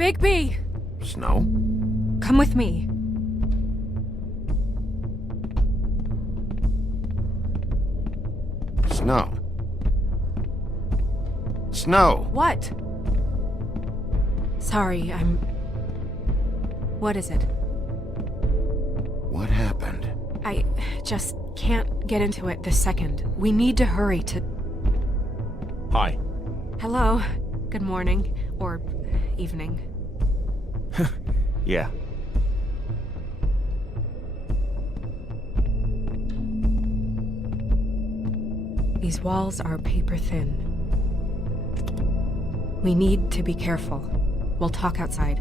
Bigby! Snow? Come with me. Snow? Snow! What? Sorry, What is it? What happened? I just can't get into it this second. We need to hurry to... Hi. Hello. Good morning. Or evening. Yeah. These walls are paper thin. We need to be careful. We'll talk outside.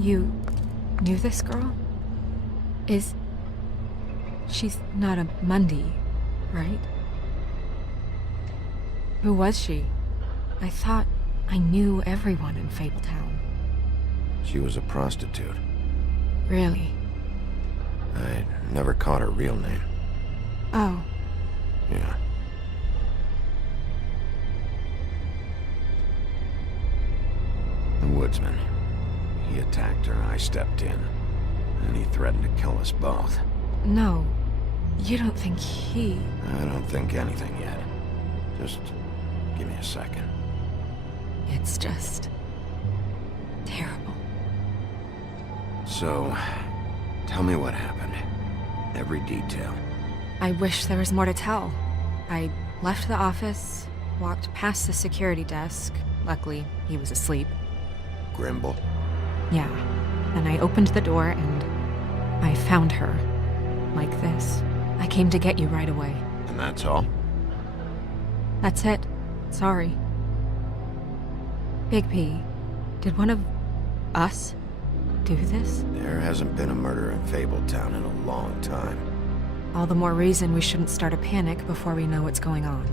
You knew this girl? She's not a Mundy, right? Who was she? I thought I knew everyone in Fabletown. She was a prostitute. Really? I never caught her real name. Oh. Yeah. The woodsman. He attacked her, I stepped in. And he threatened to kill us both. No. You don't think he... I don't think anything yet. Just give me a second. It's just... terrible. So, tell me what happened. Every detail. I wish there was more to tell. I left the office, walked past the security desk. Luckily, he was asleep. Grimble? Yeah. Then I opened the door and I found her. Like this. I came to get you right away. And that's all? That's it. Sorry. Bigby, did one of us do this? There hasn't been a murder in Fabletown in a long time. All the more reason we shouldn't start a panic before we know what's going on.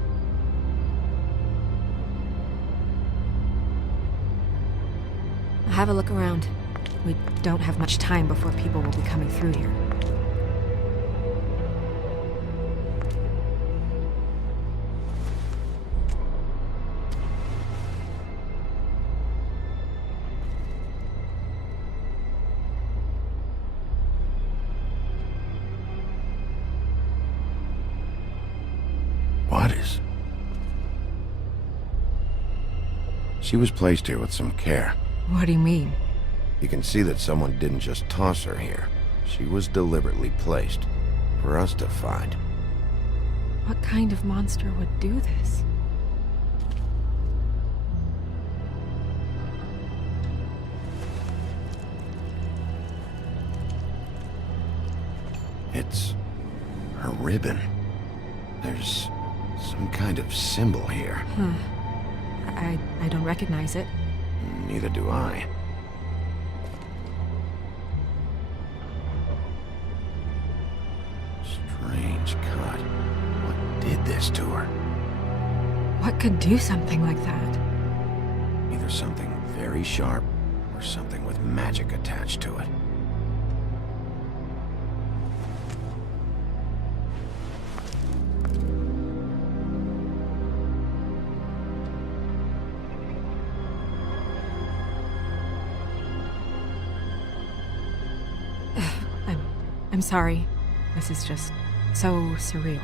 Have a look around. We don't have much time before people will be coming through here. What is... She was placed here with some care. What do you mean? You can see that someone didn't just toss her here. She was deliberately placed. For us to find. What kind of monster would do this? It's... her ribbon. There's some kind of symbol here. Huh. I don't recognize it. Neither do I. Strange cut. What did this to her? What could do something like that? Either something very sharp, or something with magic attached to it. I'm sorry. This is just so surreal.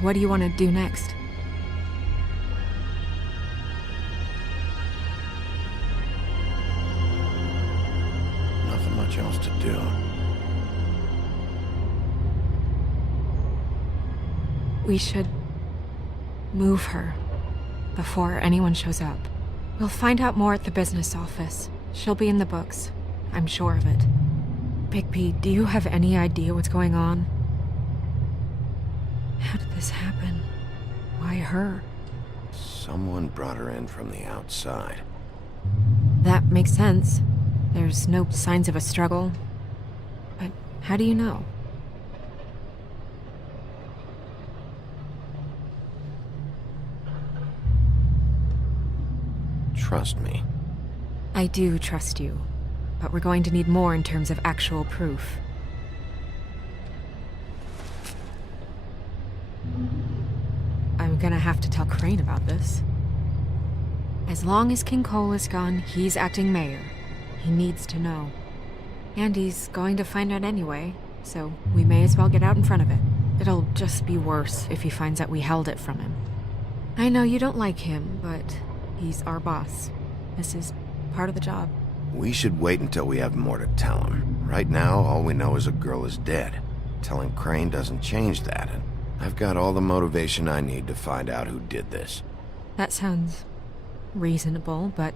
What do you want to do next? Nothing much else to do. We should move her before anyone shows up. We'll find out more at the business office. She'll be in the books. I'm sure of it. Big P, do you have any idea what's going on? How did this happen? Why her? Someone brought her in from the outside. That makes sense. There's no signs of a struggle. But how do you know? Trust me. I do trust you, but we're going to need more in terms of actual proof. I'm gonna have to tell Crane about this. As long as King Cole is gone, he's acting mayor. He needs to know. And he's going to find out anyway, so we may as well get out in front of it. It'll just be worse if he finds out we held it from him. I know you don't like him, but he's our boss. This is part of the job. We should wait until we have more to tell him. Right now, all we know is a girl is dead. Telling Crane doesn't change that, and I've got all the motivation I need to find out who did this. That sounds reasonable, but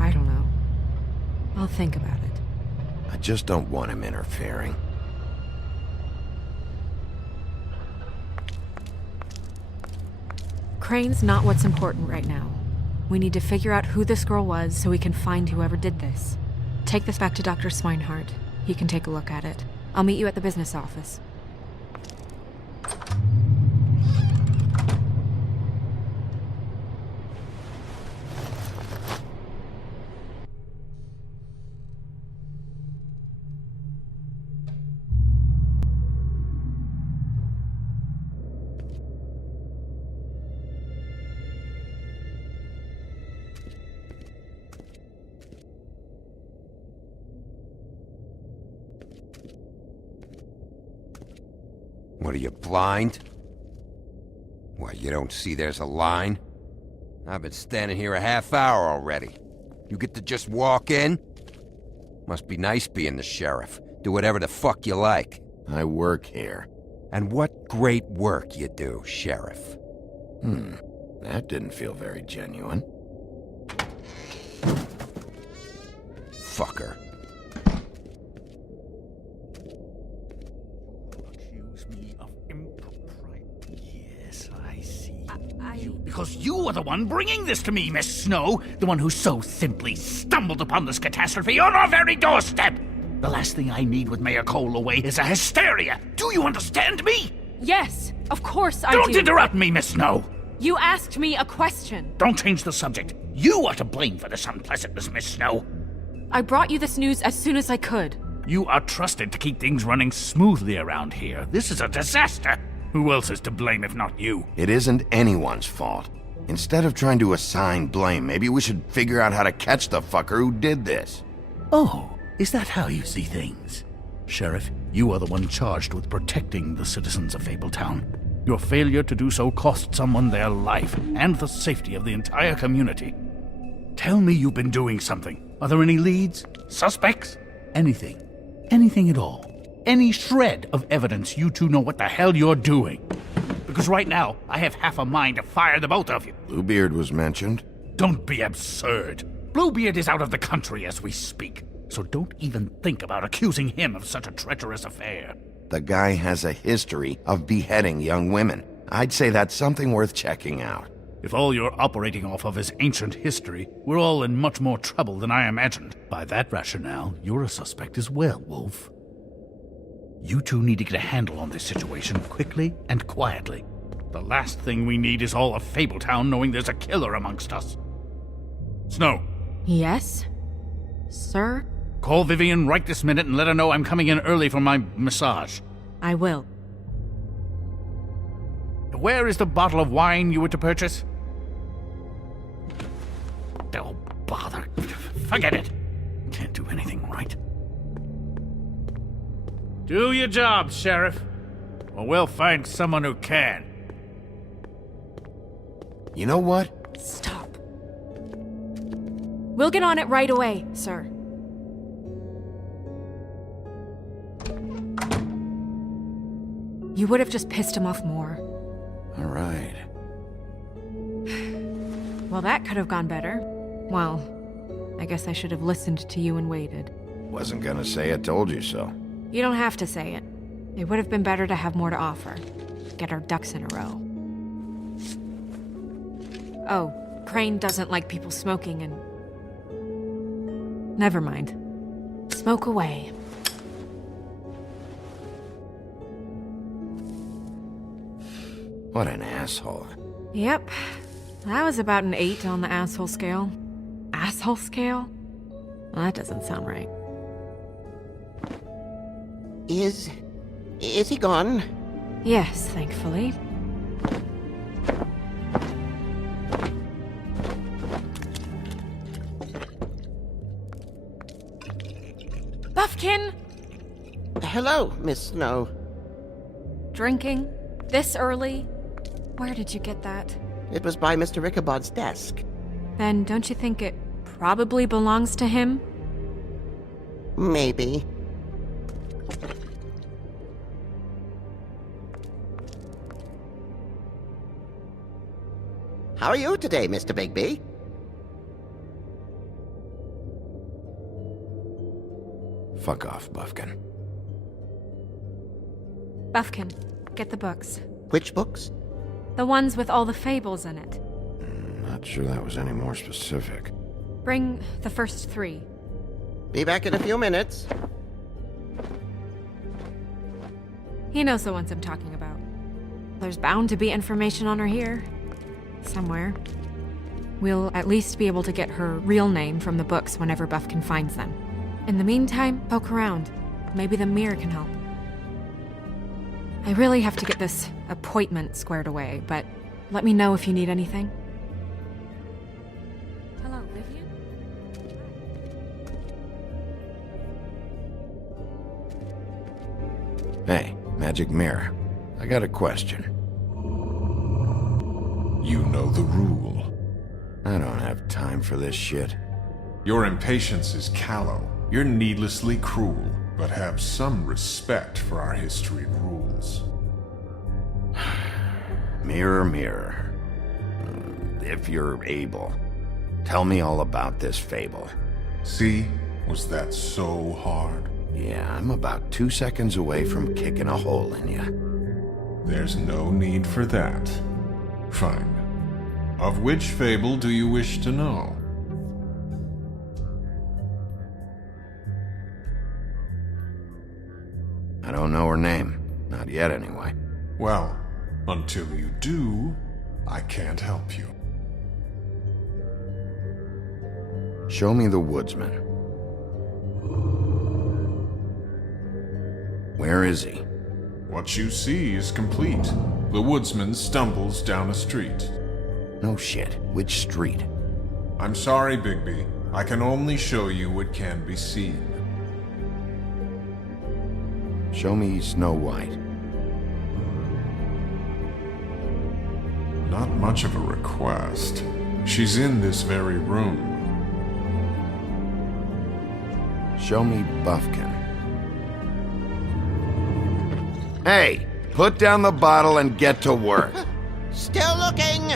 I don't know. I'll think about it. I just don't want him interfering. Crane's not what's important right now. We need to figure out who this girl was so we can find whoever did this. Take this back to Dr. Swinehart. He can take a look at it. I'll meet you at the business office. What are you, blind? What, you don't see there's a line? I've been standing here a half hour already. You get to just walk in? Must be nice being the sheriff. Do whatever the fuck you like. I work here. And what great work you do, Sheriff. That didn't feel very genuine. Fucker. Because you are the one bringing this to me, Miss Snow. The one who so simply stumbled upon this catastrophe on our very doorstep. The last thing I need with Mayor Cole away is a hysteria. Do you understand me? Yes, of course I do. Don't interrupt me, Miss Snow. You asked me a question. Don't change the subject. You are to blame for this unpleasantness, Miss Snow. I brought you this news as soon as I could. You are trusted to keep things running smoothly around here. This is a disaster. Who else is to blame if not you? It isn't anyone's fault. Instead of trying to assign blame, maybe we should figure out how to catch the fucker who did this. Oh, is that how you see things? Sheriff, you are the one charged with protecting the citizens of Fabletown. Your failure to do so cost someone their life and the safety of the entire community. Tell me you've been doing something. Are there any leads? Suspects? Anything. Anything at all. Any shred of evidence you two know what the hell you're doing. Because right now, I have half a mind to fire the both of you. Bluebeard was mentioned. Don't be absurd. Bluebeard is out of the country as we speak, so don't even think about accusing him of such a treacherous affair. The guy has a history of beheading young women. I'd say that's something worth checking out. If all you're operating off of is ancient history, we're all in much more trouble than I imagined. By that rationale, you're a suspect as well, Wolf. You two need to get a handle on this situation quickly and quietly. The last thing we need is all of Fabletown knowing there's a killer amongst us. Snow. Yes? Sir? Call Vivian right this minute and let her know I'm coming in early for my massage. I will. Where is the bottle of wine you were to purchase? Oh, bother. Forget it. Can't do anything right. Do your job, Sheriff, or we'll find someone who can. You know what? Stop. We'll get on it right away, sir. You would have just pissed him off more. All right. Well, that could have gone better. Well, I guess I should have listened to you and waited. Wasn't gonna say I told you so. You don't have to say it. It would have been better to have more to offer. Get our ducks in a row. Oh, Crane doesn't like people smoking and... Never mind. Smoke away. What an asshole. Yep. That was about an 8 on the asshole scale. Asshole scale? Well, that doesn't sound right. Is he gone? Yes, thankfully. Buffkin! Hello, Miss Snow. Drinking? This early? Where did you get that? It was by Mr. Ichabod's desk. Then don't you think it probably belongs to him? Maybe. How are you today, Mr. Bigby? Fuck off, Buffkin. Buffkin, get the books. Which books? The ones with all the fables in it. Not sure that was any more specific. Bring the first 3. Be back in a few minutes. He knows the ones I'm talking about. There's bound to be information on her here. Somewhere. We'll at least be able to get her real name from the books whenever Buffkin finds them. In the meantime, poke around. Maybe the mirror can help. I really have to get this appointment squared away, but let me know if you need anything. Hello, Vivian? Hey, Magic Mirror. I got a question. You know the rule. I don't have time for this shit. Your impatience is callow. You're needlessly cruel, but have some respect for our history and rules. Mirror, mirror. If you're able, tell me all about this fable. See? Was that so hard? Yeah, I'm about 2 seconds away from kicking a hole in you. There's no need for that. Fine. Of which fable do you wish to know? I don't know her name. Not yet, anyway. Well, until you do, I can't help you. Show me the woodsman. Where is he? What you see is complete. The woodsman stumbles down a street. No shit. Which street? I'm sorry, Bigby. I can only show you what can be seen. Show me Snow White. Not much of a request. She's in this very room. Show me Buffkin. Hey! Put down the bottle and get to work. Still looking!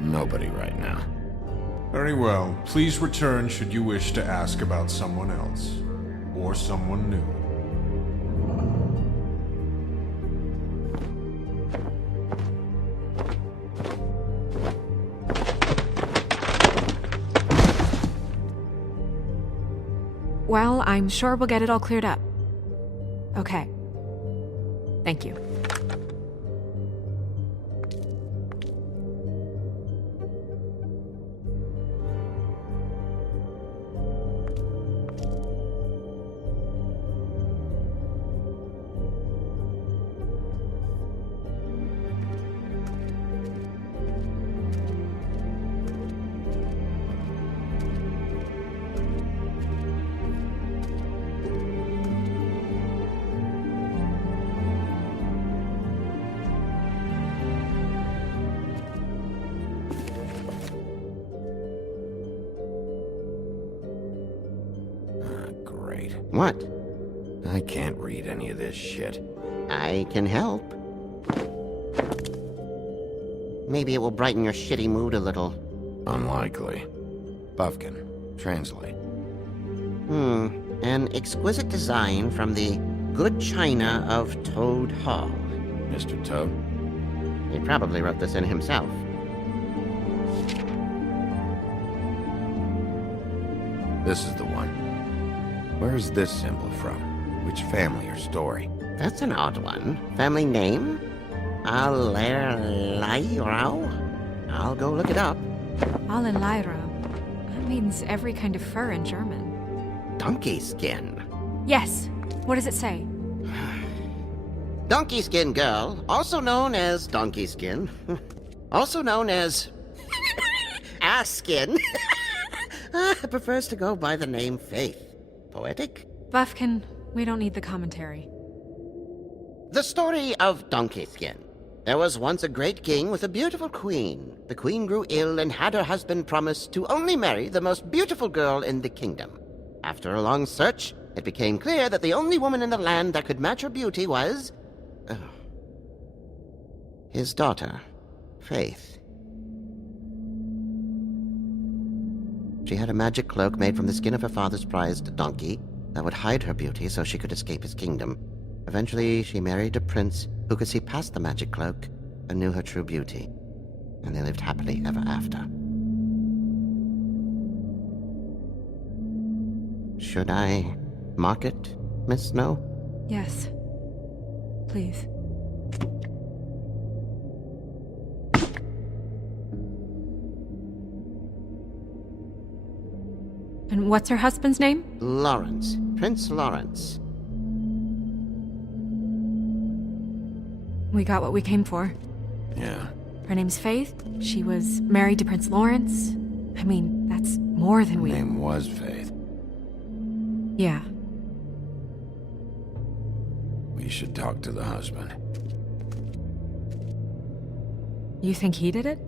Nobody right now. Very well. Please return should you wish to ask about someone else. Or someone new. Well, I'm sure we'll get it all cleared up. Okay. Thank you. What? I can't read any of this shit. I can help. Maybe it will brighten your shitty mood a little. Unlikely. Buffkin, translate. An exquisite design from the good china of Toad Hall. Mr. Toad? He probably wrote this in himself. This is the one. Where's this symbol from? Which family or story? That's an odd one. Family name? Alerlairau? I'll go look it up. Allenlyra. That means every kind of fur in German. Donkey skin. Yes. What does it say? Donkey skin girl, also known as donkey skin, also known as ass skin, prefers to go by the name Faith. Poetic? Buffkin, we don't need the commentary. The story of Donkey Skin. There was once a great king with a beautiful queen. The queen grew ill and had her husband promise to only marry the most beautiful girl in the kingdom. After a long search, it became clear that the only woman in the land that could match her beauty was... his daughter, Faith. She had a magic cloak made from the skin of her father's prized donkey that would hide her beauty so she could escape his kingdom. Eventually, she married a prince who could see past the magic cloak and knew her true beauty. And they lived happily ever after. Should I mark it, Miss Snow? Yes. Please. And what's her husband's name? Lawrence. Prince Lawrence. We got what we came for. Yeah. Her name's Faith. She was married to Prince Lawrence. I mean, that's more than Her we... name was Faith. Yeah. We should talk to the husband. You think he did it?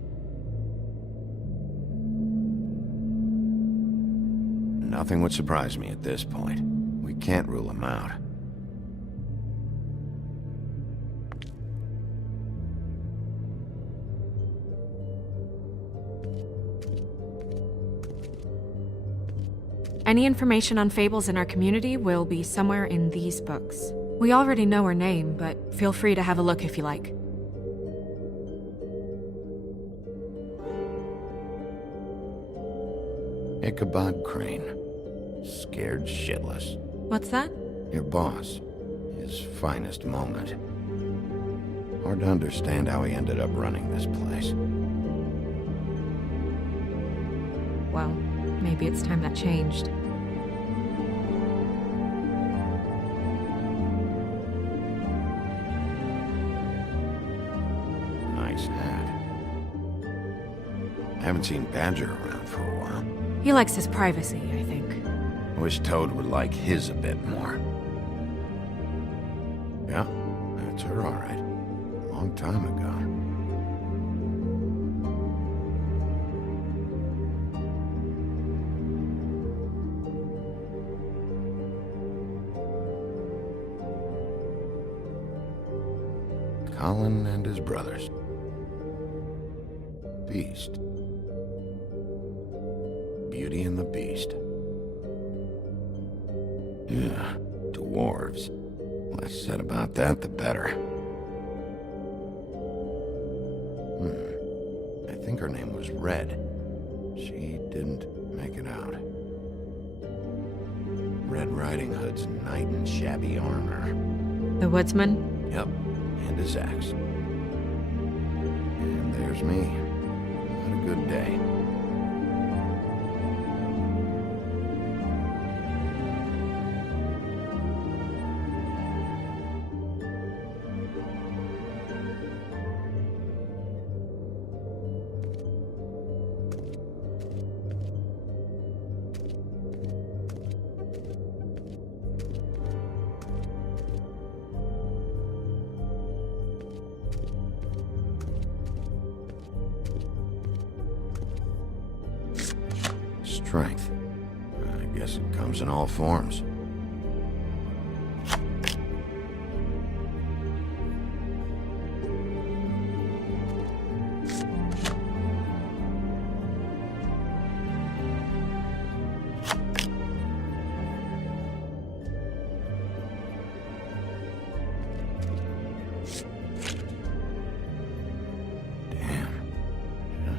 Nothing would surprise me at this point. We can't rule him out. Any information on fables in our community will be somewhere in these books. We already know her name, but feel free to have a look if you like. Ichabod Crane. Scared shitless. What's that? Your boss. His finest moment. Hard to understand how he ended up running this place. Well, maybe it's time that changed. Nice hat. I haven't seen Badger around for a while. He likes his privacy, I think. I wish Toad would like his a bit more. Yeah, that's her all right. A long time ago. Colin and his brothers. Beast. Beauty and the Beast. Yeah, dwarves. Less said about that, the better. I think her name was Red. She didn't make it out. Red Riding Hood's knight in shabby armor. The woodsman? Yep, and his axe. And there's me. Not a good day. Strength. I guess it comes in all forms.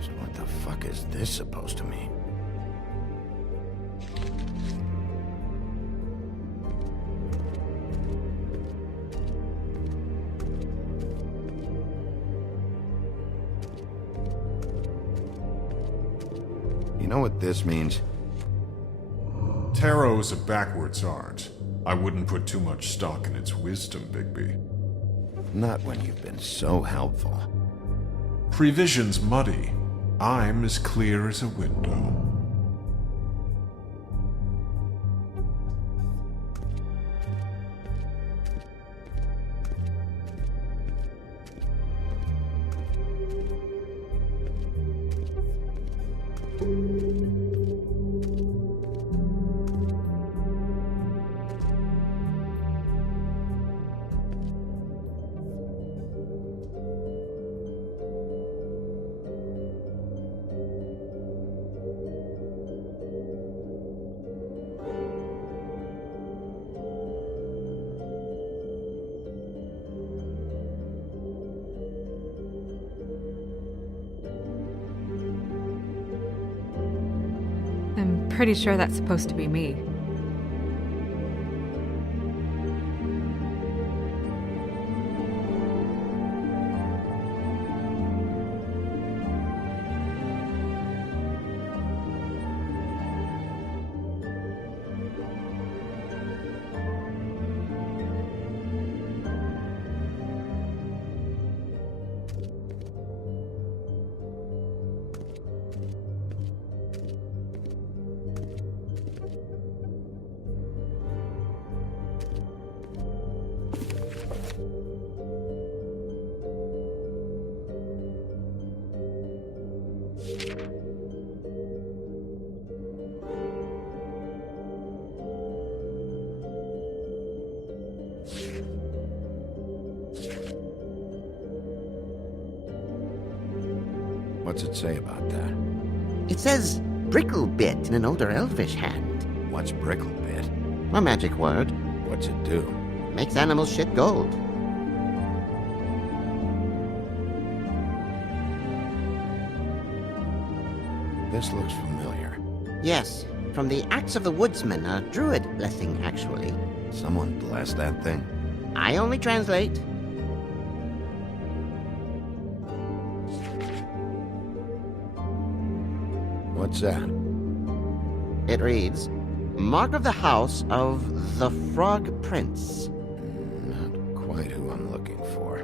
confused. What the fuck is this supposed to mean? You know what this means? Tarot is a backwards art. I wouldn't put too much stock in its wisdom, Bigby. Not when you've been so helpful. Prevision's muddy. I'm as clear as a window. I'm pretty sure that's supposed to be me. What's it say about that? It says Bricklebit in an older elvish hand. What's Bricklebit? A magic word. What's it do? Makes animals shit gold. This looks familiar. Yes, from the Axe of the Woodsman, a druid blessing, actually. Someone bless that thing? I only translate. What's that? It reads, Mark of the House of the Frog Prince. Not quite who I'm looking for.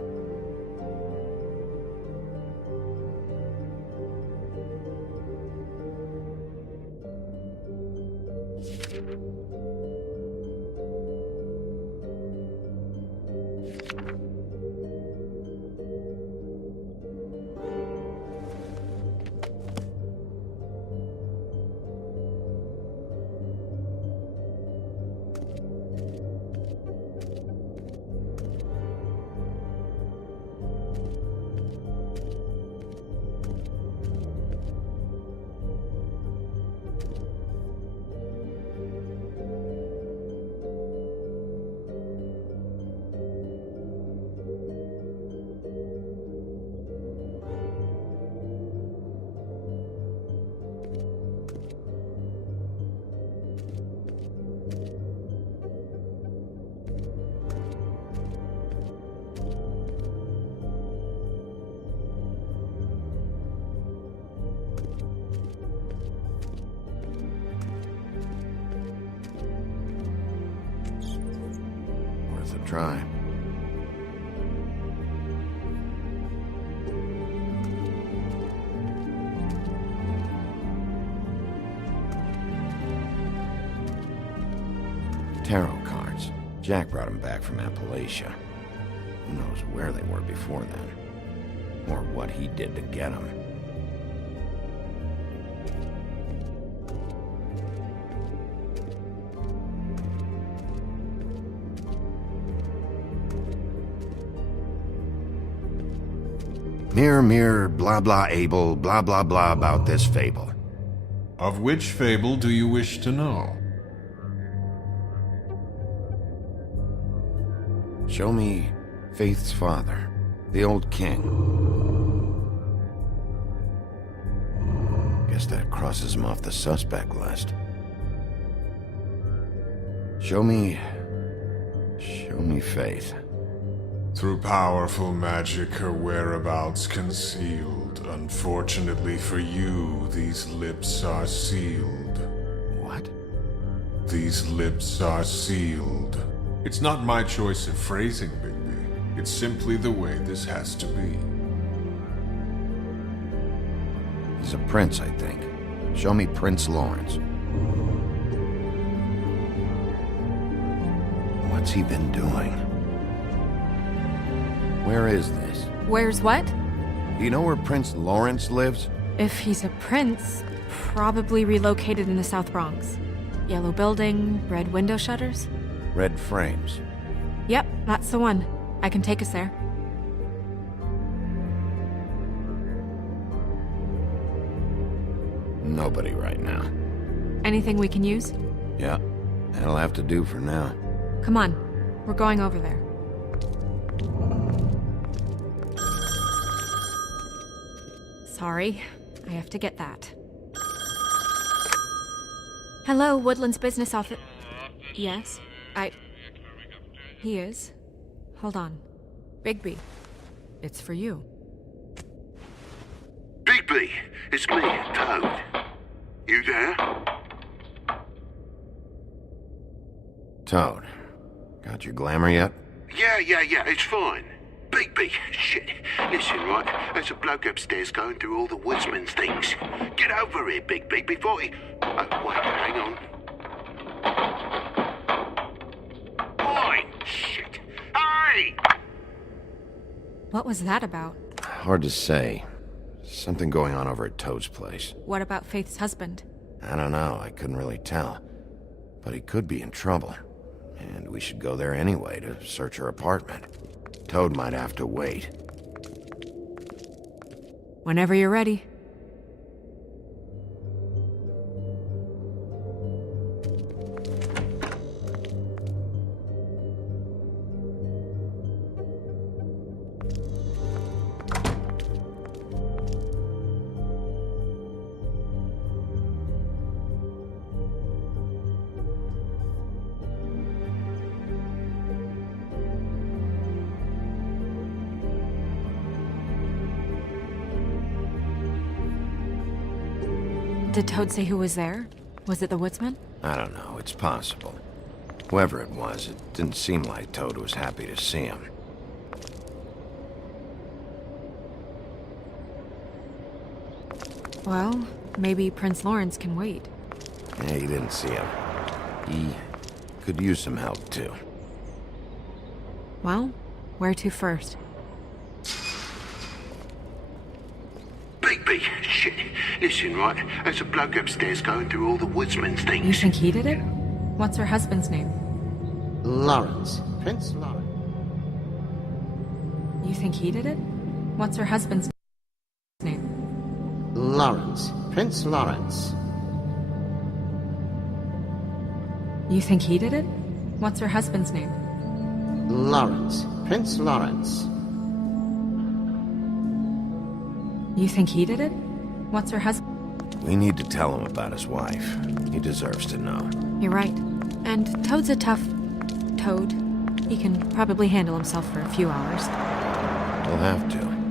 Worth a try. Tarot cards. Jack brought them back from Appalachia. Who knows where they were before then? Or what he did to get them. Mirror, mirror, blah blah able, blah blah blah about this fable. Of which fable do you wish to know? Show me Faith's father, the old king. Guess that crosses him off the suspect list. Show me Faith. Through powerful magic, her whereabouts concealed. Unfortunately for you, these lips are sealed. What? These lips are sealed. It's not my choice of phrasing, Bigby. It's simply the way this has to be. He's a prince, I think. Show me Prince Lawrence. What's he been doing? Where is this? Where's what? Do you know where Prince Lawrence lives? If he's a prince, probably relocated in the South Bronx. Yellow building, red window shutters. Red frames. Yep, that's the one. I can take us there. Nobody right now. Anything we can use? Yeah, that'll have to do for now. Come on, we're going over there. Sorry, I have to get that. Hello, Woodland's business office. Yes, He is. Hold on. Bigby, it's for you. Bigby, it's me, Toad. You there? Toad, got your glamour yet? Yeah, it's fine. Bigby, shit. Listen, right, there's a bloke upstairs going through all the woodsman's things. Get over here, Bigby, before he... Oh, wait, hang on. Oi, shit. Hey! What was that about? Hard to say. Something going on over at Toad's place. What about Faith's husband? I don't know, I couldn't really tell. But he could be in trouble. And we should go there anyway to search her apartment. Toad might have to wait. Whenever you're ready. Did Toad say who was there? Was it the woodsman? I don't know, it's possible. Whoever it was, it didn't seem like Toad was happy to see him. Well, maybe Prince Lawrence can wait. Yeah, he didn't see him. He could use some help, too. Well, where to first? Bigby, shit. Listen, right, there's a bloke upstairs going through all the woodsman's things. You think he did it? What's her husband's name? Lawrence. Prince Lawrence. You think he did it? What's her husband's name? Lawrence. Prince Lawrence. You think he did it? What's her husband's name? Lawrence. Prince Lawrence. You think he did it? What's her husband? We need to tell him about his wife. He deserves to know. You're right. And Toad's a tough... Toad. He can probably handle himself for a few hours. He'll have to.